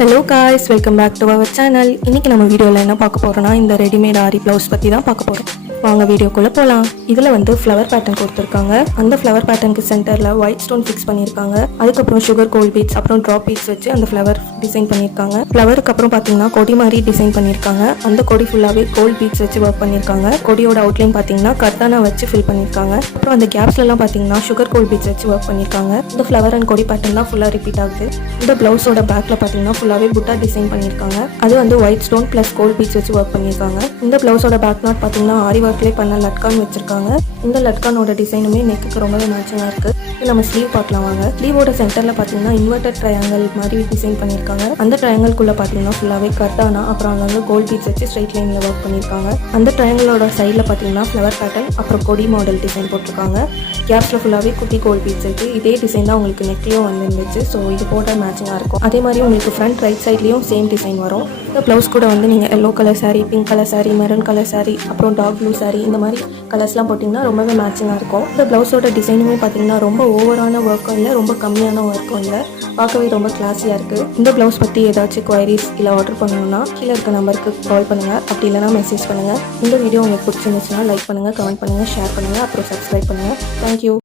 Hello guys, welcome back to our channel. இன்னைக்கு நம்ம வீடியோல என்ன பார்க்க போறோம்னா இந்த ரெடிமேட் ஆரி ப்ளவுஸ் பத்தி தான் பார்க்க போறோம். வாங்க வீடியோக்குள்ள போலாம். இதுல வந்து ஃப்ளவர் பேட்டர்ன் கொடுத்திருக்காங்க. அந்த ஃப்ளவர் பேட்டர்னுக்கு சென்டர்ல ஒயிட் ஸ்டோன் ஃபிக்ஸ் பண்ணிருக்காங்க. அதுக்கு அப்புறம் சுகர் கோல்ட் பீட்ஸ் அப்புறம் டிராப் பீட்ஸ் வச்சு அந்த ஃப்ளவர் டிசைன் பண்ணிருக்காங்க. ஃப்ளவருக்கு அப்புறம் பாத்தீங்கன்னா கொடி மாதிரி டிசைன் பண்ணிருக்காங்க. அந்த கொடி ஃபுல்லாவே கோல்ட் பீட்ஸ் வச்சு வர்க் பண்ணிருக்காங்க. கொடியோட அவுட்லைன் பாத்தீங்கன்னா கர்தானா வச்சு ஃபில் பண்ணிருக்காங்க. அப்புறம் அந்த கேப்ஸ்ல எல்லாம் பாத்தீங்கன்னா சுகர் கோல்ட் பீட்ஸ் வச்சு வர்க் பண்ணிருக்காங்க. இந்த ஃப்ளவர் அண்ட் கொடி பேட்டர்ன் தான் ஃபுல்லா ரிப்பீட் ஆகுது. இந்த பிளவுஸோட பேக்ல பாத்தீங்கன்னா ஃபுல்லாவே புட்டா டிசைன் பண்ணிருக்காங்க. அது வந்து white stone plus gold beads வச்சு வர்க் பண்ணிருக்காங்க. இந்த பிளவுஸோட பேக் நாட் பாத்தீங்கன்னா ஆரி ஒர்க்லயே பண்ண லட்கான் வச்சிருக்காங்க. இந்த லட்கானோட டிசைனுமே நெக்குக்கு ரொம்பவே மேட்சிங்கா இருக்கு. நம்ம ஸ்லீவ் பார்க்கலாம் வாங்க. ஸ்லீவோட சென்டர்ல பாத்தீங்கன்னா இன்வெர்டட் ட்ரையாங்கிள் மாதிரி டிசைன் பண்ணிருக்காங்க. அந்த ட்ரையாங்கிள்குள்ள பாத்தீங்கன்னா ஃபுல்லாவே கர்தானா அப்புறம் அங்க கோல்ட் பீட்ஸ் வச்சு ஸ்ட்ரைட் லைன்ல வர்க் பண்ணிருக்காங்க. அந்த ட்ரையாங்கிளோட சைடுல பாத்தீங்கன்னா ஃப்ளவர் பேட்டர்ன் அப்புறம் கொடி மாடல் டிசைன் போட்டிருக்காங்க. கேப்ஸ்ல ஃபுல்லாவே குட்டி கோல்ட் பீட்ஸ் இருக்கு. இதே டிசைன் தான் உங்களுக்கு நெக்லயும் வந்துருந்துச்சு. ஸோ இது போட்டா மேட்சிங்கா இருக்கும். அதே மாதிரி உங்களுக்கு ஃப்ரண்ட் ரைட் சைட்லயும் சேம் டிசைன் வரும். இந்த பிளவுஸ் கூட வந்து நீங்க yellow colour sorry, pink colour sorry, maroon colour sorry, அப்புறம் டார்க் ப்ளூ சாரி இந்த மாதிரி கலர்ஸ்லாம் போட்டிங்கன்னா ரொம்பவே மேட்சிங்காக இருக்கும். இந்த ப்ளவுஸோட டிசைனுமே பார்த்தீங்கன்னா ரொம்ப ஓவரான ஒர்க்கும் இல்லை, ரொம்ப கம்மியான ஒர்க்கும் இல்லை, பார்க்கவே ரொம்ப கிளாஸியாக இருக்குது. இந்த ப்ளவுஸ் பற்றி ஏதாச்சும் குவைரிஸ் இல்லை ஆர்டர் பண்ணணும்னா கீழே இருக்க நம்பருக்கு கால் பண்ணுங்கள், அப்படி இல்லைனா மெசேஜ் பண்ணுங்கள். இந்த வீடியோ உங்களுக்கு பிடிச்சிருந்துச்சுன்னா லைக் பண்ணுங்கள், கமெண்ட் பண்ணுங்கள், ஷேர் பண்ணுங்கள், அப்புறம் சப்ஸ்கிரைப் பண்ணுங்கள். தேங்க்யூ.